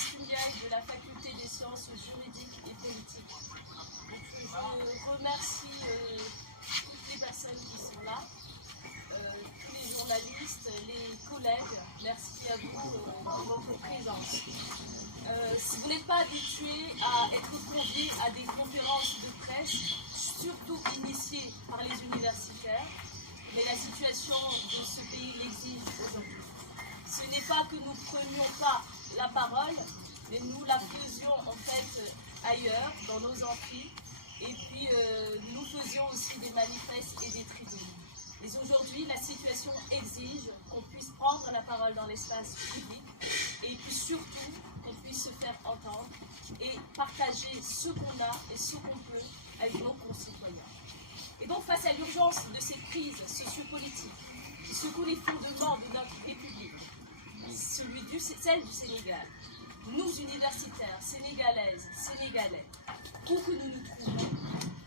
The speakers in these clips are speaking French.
Assundiaï de la Faculté des sciences juridiques et politiques. Donc, je remercie toutes les personnes qui sont là, tous les journalistes, les collègues. Merci à vous de votre présence. Si vous n'êtes pas habitué à être convié à des conférences de presse, surtout initiées par les universitaires, mais la situation de ce pays l'exige aujourd'hui. Ce n'est pas que nous ne prenions pas la parole, mais nous la faisions en fait ailleurs, dans nos amphis, et puis nous faisions aussi des manifestes et des tribunes. Mais aujourd'hui, la situation exige qu'on puisse prendre la parole dans l'espace public, et puis surtout qu'on puisse se faire entendre et partager ce qu'on a et ce qu'on peut avec nos concitoyens. Et donc, face à l'urgence de cette crise sociopolitique qui secoue les fondements de notre République, celle du Sénégal, nous, universitaires, sénégalaises, sénégalais, où que nous nous trouvons,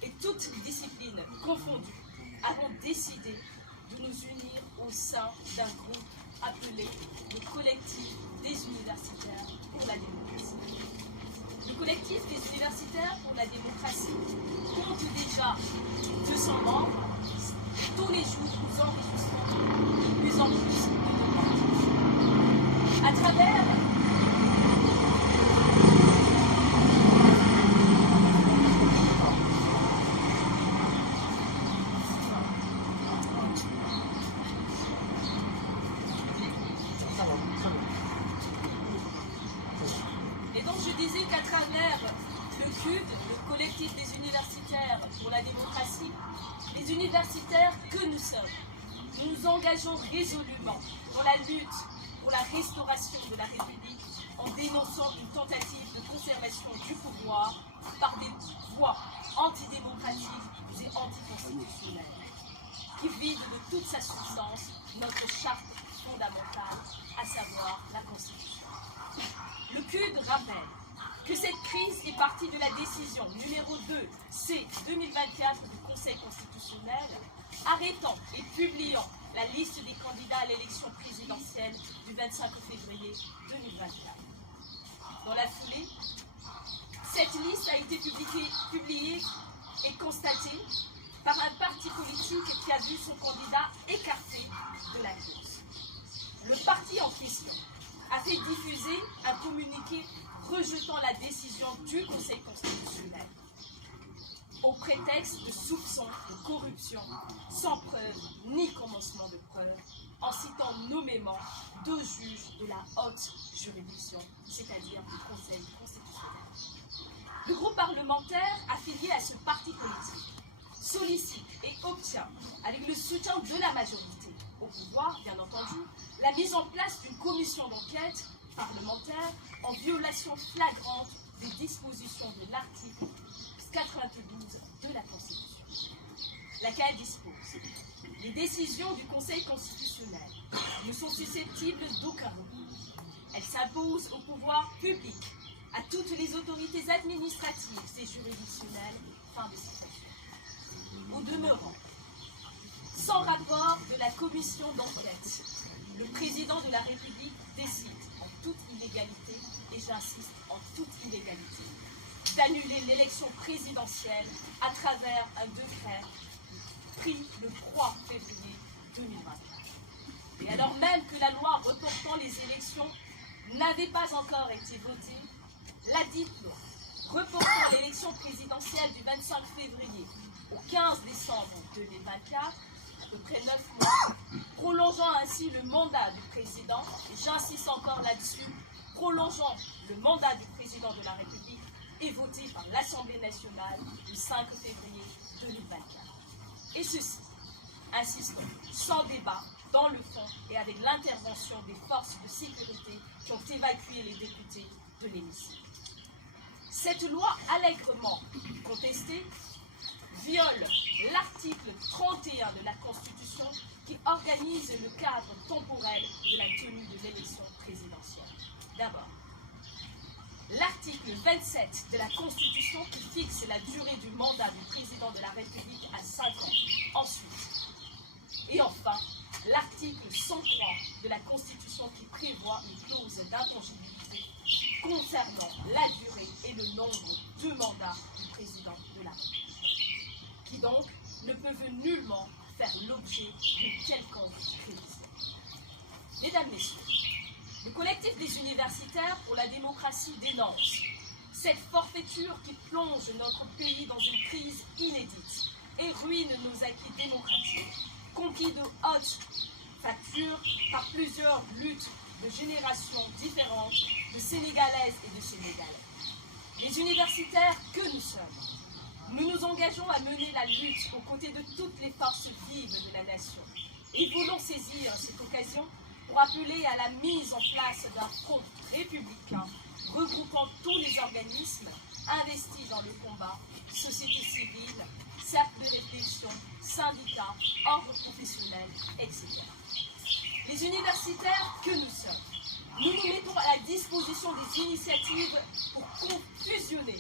et toutes disciplines confondues, avons décidé de nous unir au sein d'un groupe appelé le Collectif des universitaires pour la démocratie. Le Collectif des universitaires pour la démocratie compte déjà 200 membres. Tous les jours, nous enregistrons de plus en plus de demandes. À travers le CUD, le Collectif des universitaires pour la démocratie, les universitaires que nous sommes, nous nous engageons résolument dans la lutte pour la restauration de la République en dénonçant une tentative de conservation du pouvoir par des voies antidémocratiques et anticonstitutionnelles qui vident de toute sa substance notre charte fondamentale, à savoir la Constitution. Le CUD rappelle que cette crise est partie de la décision numéro 2 C 2024 du Conseil constitutionnel arrêtant et publiant la liste des candidats à l'élection présidentielle du 25 février 2024. Dans la foulée, cette liste a été publiée et constatée par un parti politique qui a vu son candidat écarté de la course. Le parti en question a fait diffuser un communiqué rejetant la décision du Conseil constitutionnel au prétexte de soupçons de corruption sans preuve ni commencement de preuve, en citant nommément 2 juges de la haute juridiction, c'est-à-dire du Conseil constitutionnel. Le groupe parlementaire affilié à ce parti politique sollicite et obtient, avec le soutien de la majorité au pouvoir, bien entendu, la mise en place d'une commission d'enquête parlementaire en violation flagrante des dispositions de l'article 92 de la Constitution, laquelle dispose « Les décisions du Conseil constitutionnel ne sont susceptibles d'aucun recours. Elles s'imposent au pouvoir public, à toutes les autorités administratives et juridictionnelles. » Fin de citation. Au demeurant, sans rapport de la commission d'enquête, le président de la République décide en toute illégalité, et j'insiste en toute illégalité, d'annuler l'élection présidentielle à travers un décret pris le 3 février 2024. Et alors même que la loi reportant les élections n'avait pas encore été votée, la dite loi reportant l'élection présidentielle du 25 février au 15 décembre 2024, à peu près 9 mois, prolongeant ainsi le mandat du président, et j'insiste encore là-dessus, prolongeant le mandat du président de la République, est voté par l'Assemblée nationale le 5 février 2024. Et ceci, insistons, sans débat, dans le fond et avec l'intervention des forces de sécurité qui ont évacué les députés de l'hémicycle. Cette loi allègrement contestée viole l'article 31 de la Constitution qui organise le cadre temporel de la tenue de l'élection présidentielle. D'abord, l'article 27 de la Constitution qui fixe la durée du mandat du président de la République à 5 ans. Ensuite, et enfin, l'article 103 de la Constitution qui prévoit une clause arbitré concernant la durée et le nombre de mandats du président de la République, qui donc ne peuvent nullement faire l'objet de quelconque révision. Mesdames, Messieurs, le collectif des universitaires pour la démocratie dénonce cette forfaiture qui plonge notre pays dans une crise inédite et ruine nos acquis démocratiques, conquis de haute facture par plusieurs luttes de générations différentes de Sénégalaises et de Sénégalais. Les universitaires que nous sommes, nous nous engageons à mener la lutte aux côtés de toutes les forces vives de la nation et voulons saisir cette occasion pour appeler à la mise en place d'un front républicain regroupant tous les organismes investis dans le combat, société civile, cercles de réflexion, syndicats, ordres professionnels, etc. Les universitaires que nous sommes, nous nous mettons à la disposition des initiatives pour fusionner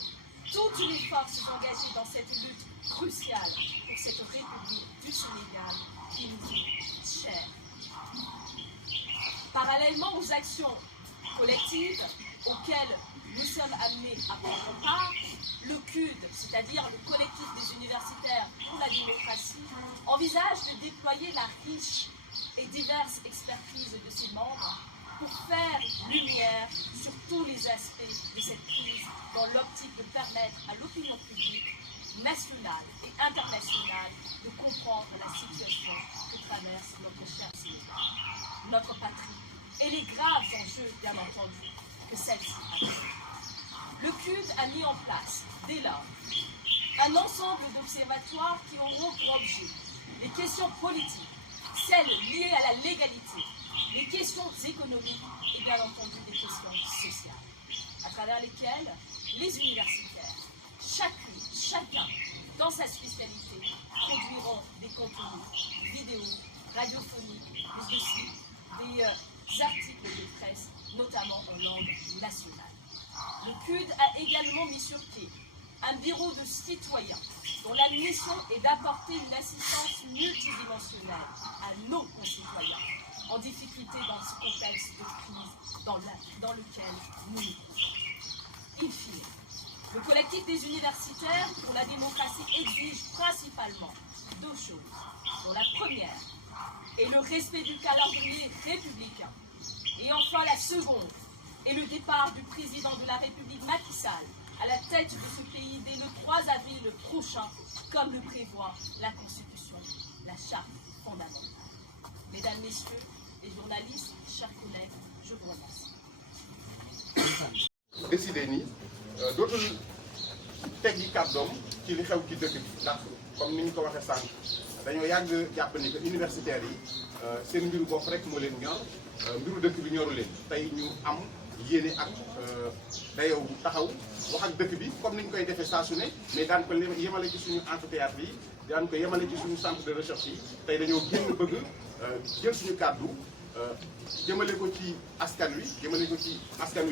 toutes les forces engagées dans cette lutte cruciale pour cette République du Sénégal qui nous est chère. Parallèlement aux actions collectives auxquelles nous sommes amenés à prendre part, le CUD, c'est-à-dire le collectif des universitaires pour la démocratie, envisage de déployer la riche et diverses expertises de ses membres pour faire lumière sur tous les aspects de cette crise dans l'optique de permettre à l'opinion publique nationale et internationale de comprendre la situation que traverse notre cher Sénégal, notre patrie, et les graves enjeux, bien entendu, que celle-ci a. Le CUD a mis en place, dès lors, un ensemble d'observatoires qui auront pour objet les questions politiques, celles liées à la légalité, les questions économiques et bien entendu des questions sociales, à travers lesquelles les universitaires, chacun dans sa spécialité, produiront des contenus vidéo, radiophoniques, mais aussi des articles de presse, notamment en langue nationale. Le CUD a également mis sur pied un bureau de citoyens dont la mission est d'apporter une assistance multidimensionnelle à nos concitoyens en difficulté dans ce contexte de crise dans lequel nous nous trouvons. In fine, le collectif des universitaires pour la démocratie exige principalement deux choses, dont la première est le respect du calendrier républicain et enfin la seconde est le départ du président de la République Macky Sall à la tête de ce pays dès le 3 avril prochain, comme le prévoit la Constitution, la Charte fondamentale. Mesdames, Messieurs, les journalistes, chers collègues, je vous remercie. décidé ni dootul teggi kàddoom ci li xew ci dëkk bi ndax comme ni ñu ko waxee sànq dañoo yàgg jàpp ni que universitaires yi seen mbiru bopp rek moo leen ñor mbiru dëkk bi ñoru leen tey ñu am yéene ak dayow taxaw wax ak dëkk bi comme ni ñu koy defee saa su ne mais daan ko yemale ci suñu amphithéâtre yi daan ko yemale ci suñu centre de recherche yi tey dañoo génn bëgg jël suñu kàddu jëmale ko ci askan wi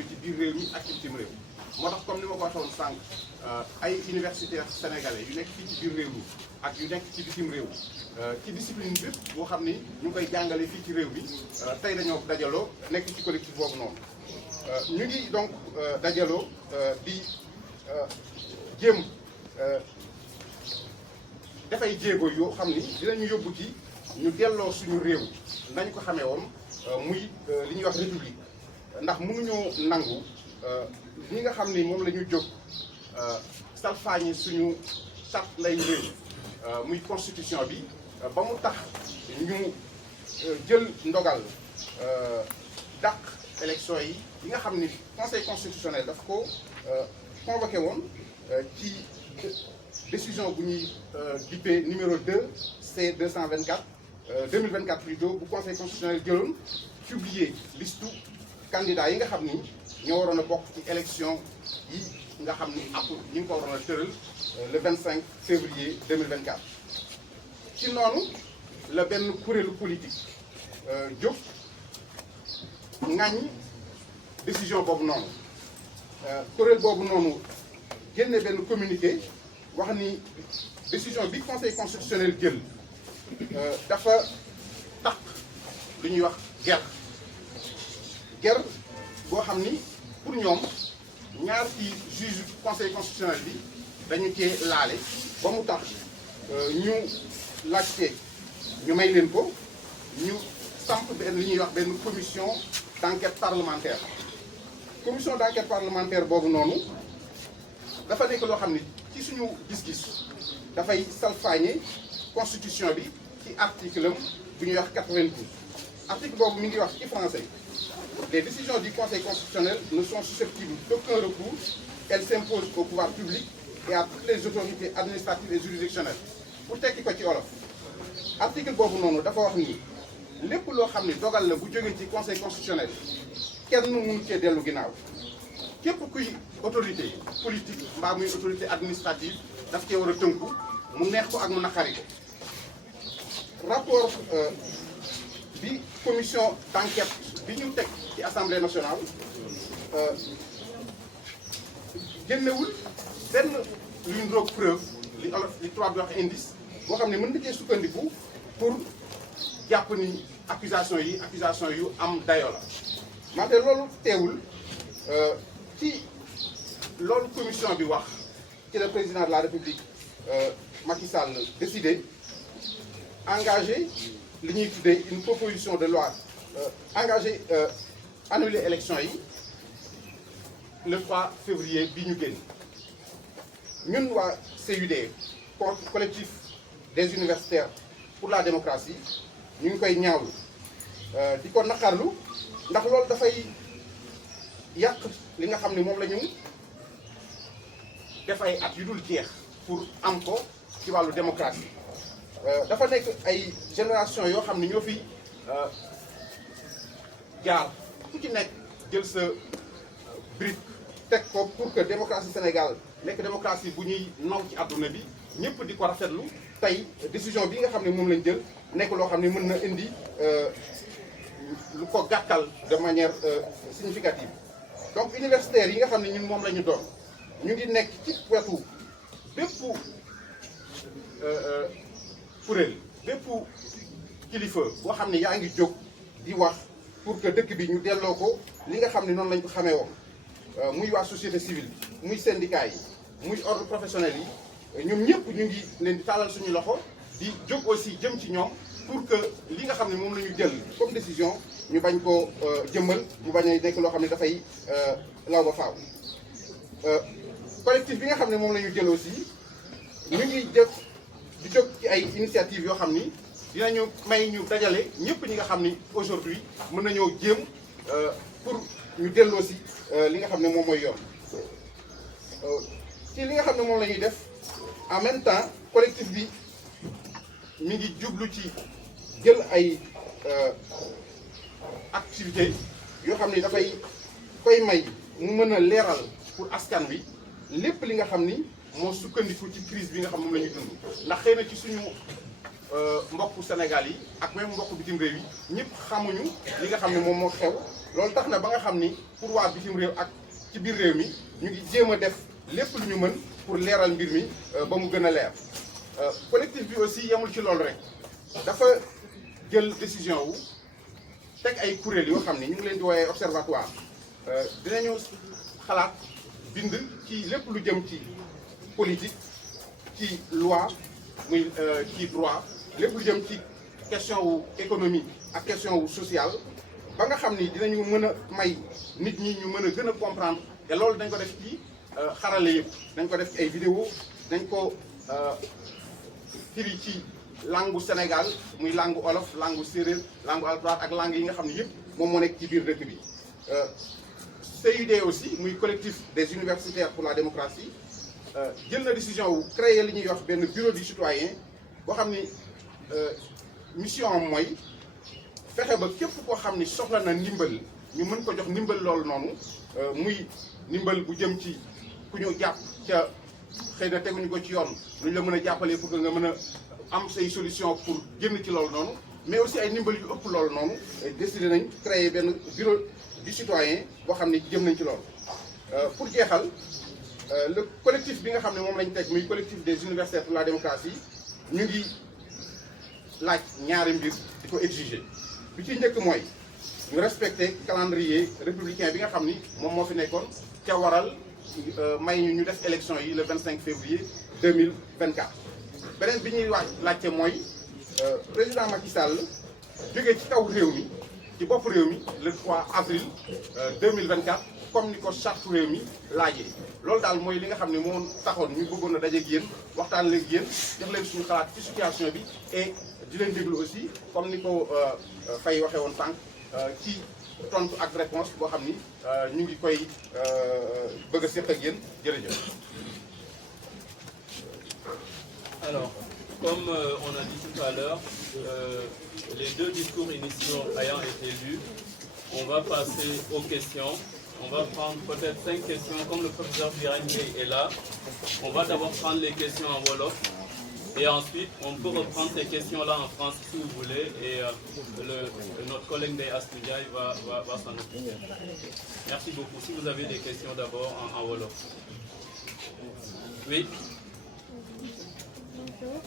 ci biir réew mi ak ci bitim réew moo tax comme ni ma ko waxoon sànq ay universitaires sénégalais yu nekk fii ci biir réew mi ak yu nekk ci bitim réew ci discipline bépp boo xam ni ñu ngi koy jàngale fii ci réew mi tey dañoo dajaloo nekk ci collectif boobu noonu ñu ngi donc dajaloo di jéem dafay jéego yoo xam ni dinañu yóbbu ci ñu delloo suñu réew nañ ko xamee woon muy li ñuy wax république ndax mënuñoo nangu li nga xam ni moom la ñu jóg salfaañi suñu charte lay réew muy constitution bi ba mu tax ñu jël ndogal dàq élection yi nga xam ni conseil constitutionnel daf ko convoqué woon ci décision bu ñuy dippee numéro 2 C 224 2024 plutôt bu conseil constitutionnel jëloon publier listu candidats yi nga xam ni ñoo waroon a bokk ci élection yi nga xam ni ab ñi ngi ko waroon a tëral le 25 février 2024. ci noonu la benn kuréelu politique jóg ŋàññ décision boobu noonu kuréel boobu noonu génne benn communiqué wax ni décision bi conseil constitutionnel jël dafa tax lu ñuy wax guerre boo xam ni pour ñoom ñaar ci juge conseil constitutionnel bi dañu cee laale ba mu tax ñu laajte ñu may leen ko ñu samp benn li ñuy wax benn commission d'enquête parlementaire. commission d'enquête parlementaire boobu noonu dafa nekk loo xam ne ci suñu gis-gis dafay salfaañe constitution bi ci article am bu ñuy wax 92. article boobu mi ngi wax ci français les décisions du conseil constitutionnel ne sont susceptibles d'aucun recours, elles s'imposent au pouvoir public et à toutes les autorités administratives et juridictionnelles. pour tekki ko ci olof article boobu noonu dafa wax ni lépp loo xam ne dogal la bu jógee ci conseil constitutionnel kenn mënu cee dellu ginnaaw képp kuy autorité politique mbaa muy autorité administrative daf cee war a tënku mu neex ko ak mu naqari ko. rapport bi commission d'enquête bi ñu teg ci assemblée nationale génnewul benn luy ndroog preuve li tubaab di wax indice boo xam ne mën na cee sukkandiku pour jàpp ni accusation yu am dayo la. wante loolu teewul ci loolu commission bi wax ci le président de la République Macky Sall décidé engagé li ñuy tuddee une proposition de loi engagé annuler élection yi le 3 février bi ñu génn. ñun waa CUD collectif des universitaires pour la démocratie ñu ngi koy ñaawlu di ko naqarlu ndax loolu dafay yàq li nga xam ne moom la ñu def ay at yu dul jeex pour am ko ci wàllu démocratie. dafa nekk ay génération yoo xam ne ñoo fi jaar ku ci nekk jël sa brique teg ko pour que démocratie Sénégal nekk démocratie bu ñuy naw ci àdduna bi ñëpp di ko rafetlu. tey décision bi nga xam ne moom lañ jël nekk loo xam ne mën na indi lu ko gàttal de manière significative. donc universitaires yi nga xam ne ñun moom la ñu doon ñu ngi nekk ci wetu bépp kuréel bépp kilifa boo xam ne yaa ngi jóg di wax pour que dëkk bi ñu delloo ko li nga xam ne noonu lañ ko xamee woon muy waa société civile muy syndicat yi muy ordre professionnel yi ñoom ñëpp ñu ngi leen di tàllal suñu loxo di jóg aussi jëm ci ñoom pour que li nga xam ne moom la ñu jël comme décision ñu bañ ko jëmmal mu bañ a nekk loo xam ne dafay law ba faaw. collectif bi nga xam ne moom la ñu jël aussi ñu ngi jëf di jóg ci ay initiative yoo xam ni dinañu may ñu dajale ñëpp ñi nga xam ni aujourd'hui mën nañoo jéem pour ñu delloo si li nga xam ne moom mooy yoon. ci li nga xam ne moom la ñuy def en même temps collectif bi mi ngi jublu ci jël ay activités yoo xam ni dafay koy may mu mën a leeral pour askan wi lépp li nga xam ni moo sukkandiku ci crise bi nga xam moom la ñuy dund. ndax xëy na ci suñu mbokku Sénégal yi ak même mbokku bitim réew yi ñëpp xamuñu li nga xam ne moom moo xew loolu tax na ba nga xam ni pour waa bitim réew ak ci biir réew mi ñu ngi jéem a def lépp lu ñu mën pour leeral mbir mi ba mu gën a leer. collectif bi aussi yemul ci loolu rek dafa jël décision wu teg ay kuréel yoo xam ni ñu ngi leen di woowee observatoire dinañu xalaat bind ci lépp lu jëm ci politique ci loi muy ci droit lépp lu jëm ci question wu économie ak question wu sociale ba nga xam ni dinañu mën a may nit ñi ñu mën a gën a comprendre te loolu dañ ko def ci xarale yëpp dañ ko def ci ay vidéo dañ ko firi ci langue Sénégal muy langue olof langue séeréer langue alpulaar ak langue yi nga xam ne yëpp moom moo nekk ci biir dëkk bi. CUD aussi muy collectif des universitaires pour la démocratie jël na décision wu créer li ñuy wax benn bureau du citoyen boo xam ni mission am mooy fexe ba képp koo xam ni soxla na ndimbal ñu mën ko jox ndimbal loolu noonu muy ndimbal bu jëm ci ku ñu jàpp ca xëy na teguñu ko ci yoon lu ñu la mën a jàppalee pour que nga mën a am say solution pour génn ci loolu noonu mais aussi ay ndimbal yu ëpp loolu noonu décidé nañ créer benn bureau du citoyen boo xam ne jëm nañ ci loolu. pour jeexal le collectif bi nga xam ne moom lañ teg muy collectif des universitaires pour la démocratie ñu ngi laaj ñaari mbir di ko exiger bi ci njëkk mooy ñu respecté calendrier républicain bi nga xam ni moom moo fi nekkoon ca waral may ñu def élection yi le 25 février 2024. beneen bi ñuy laajte mooy président Macky Sall jógee ci kaw réew mi ci bopp réew mi le 3 avril 2024 comme ni ko charte réew mi laajee. loolu daal mooy li nga xam ne moo taxoon ñu bëggoon a dajeeg yéen waxtaan léegi yéen jox leen suñu xalaat ci situation bi et di leen déglu aussi comme ni ko Faye waxee woon sànq ci tontu ak réponse boo xam ni ñu ngi koy bëgg a seq ak yéen jërëjëf. Alors, comme on a dit tout à l'heure, les deux discours initiaux ayant été lus, on va passer aux questions. On va prendre peut-être 5 questions, comme le professeur Birangé est là. On va d'abord prendre les questions en Wolof. Et ensuite, on peut reprendre ces questions-là en français si vous voulez. Et notre collègue Ndeye Astou Ndiaye va s'en occuper. Merci beaucoup. Si vous avez des questions d'abord en Wolof. Oui. Bonjour,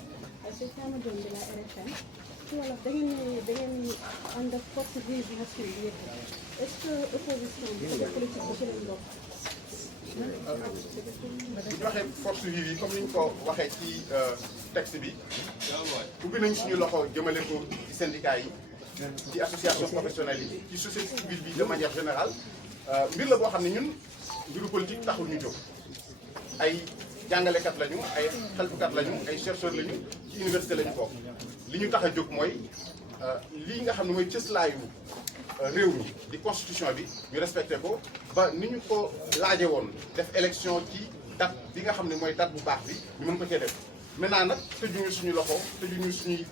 c'est Fama Diom de la RFM. Si wolof da ngeen ànd ak force vive nation bi yëpp est-ce que opposition bi côté politique bi ci leen bokk. bu ñu waxee force vive yi comme ni ñu ko waxee ci texte bi ubbi nañu suñu loxo jëmale ko ci syndicat yi ci association professionnelle yi ci société civile bi de manière générale mbir la boo xam ne ñun mbiru politique taxul ñu jóg ay jàngalekat lañu ay xeltukat lañu ay chercheurs lañu ci université lañu bokk li ñu tax a jóg mooy lii nga xam ne mooy cëslaayu réew mi di constitution bi ñu respecté ko ba ni ñu ko laaje woon def élection ci date bi nga xam ne mooy date bu baax bi ñu mën ko cee def maintenant nag tëjuñu suñu loxo tëjuñu suñuy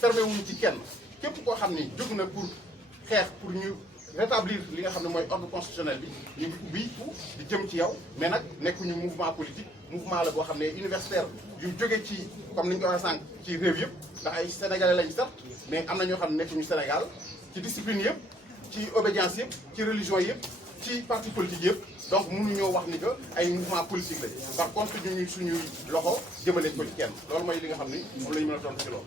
fermé wuñu ci kenn képp koo xam ni jóg na pour xeex pour ñu rétablir li nga xam ne mooy ordre constitutionnel bi ñu ngi ubbi di jëm ci yow mais nag nekkuñu mouvement politique mouvement la boo xam ne universitaire yu jóge ci comme ni ñu ko waxee sànq ci réew yëpp ndax ay sénégalais lañ sax mais am na ñoo xam ne nekkuñu Sénégal ci discipline yëpp ci obédience yëpp ci religion yëpp ci parti politique yëpp donc mënuñoo wax ni que ay mouvement politique lañ par contre ñu suñuy loxo jëmale ko ci kenn loolu mooy li nga xam ni moom la ñu mën a tontu ci loolu.